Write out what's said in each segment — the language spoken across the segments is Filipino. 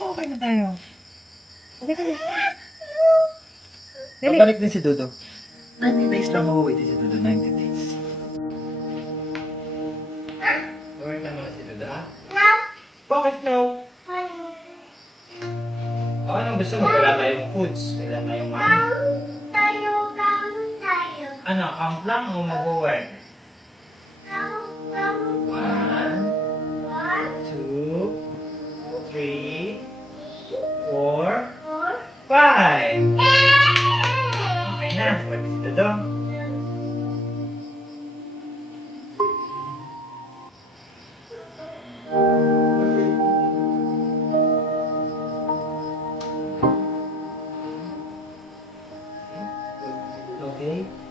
okay na tayo. Dali ka na. Dali. Pabalik din si Dodo. 90 days lang uuwi din si Dodo, 90 days. Uwi na si Dodo, ha? Bakit no? O, anong gusto mo? Wala tayong foods. Wala tayong mga... Ano, count lang o mag-work? One, five. Okay na, pwede si Dodo. Okay? Okay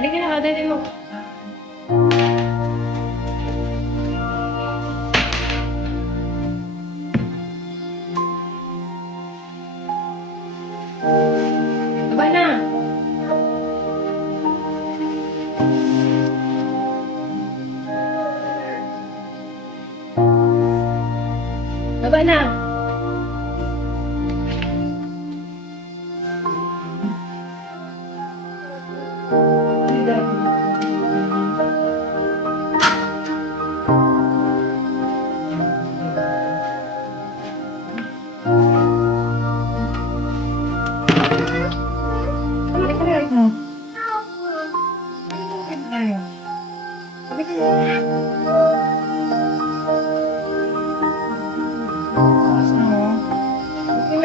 Dali ka na. Dali mo. Baba na. Baba na.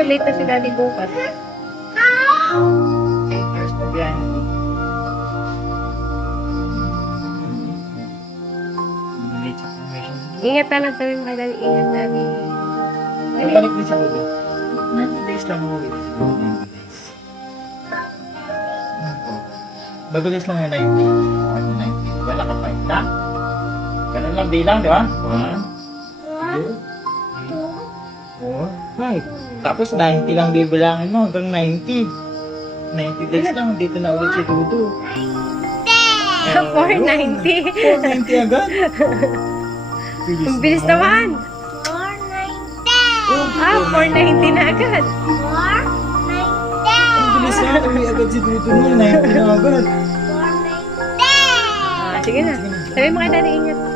Malate na si Daddy bukas. Mo. Late sa. Ingat na lang sabi mo kay Daddy. Ingat, Daddy. Dali. Pabalik din Dodo. 90 days lang uuwi din si Dodo, 90 days. Ako. Mabilis lang yung 90. Ano 90? Wala ka pa isa. Ganun lang bilang, di ba? One, two, three, four, five. Tapos 90 lang bibilangin mo hanggang 90. 90 days lang, dito na ulit si Dodo. 490. 490 agad. Bilis Ang bilis naman. Ah, 490 na agad. Ang bilis na, uwi agad si Dodo niya. 90 na agad. Ah, sige na. Sabi mo kay Daddy, ingat.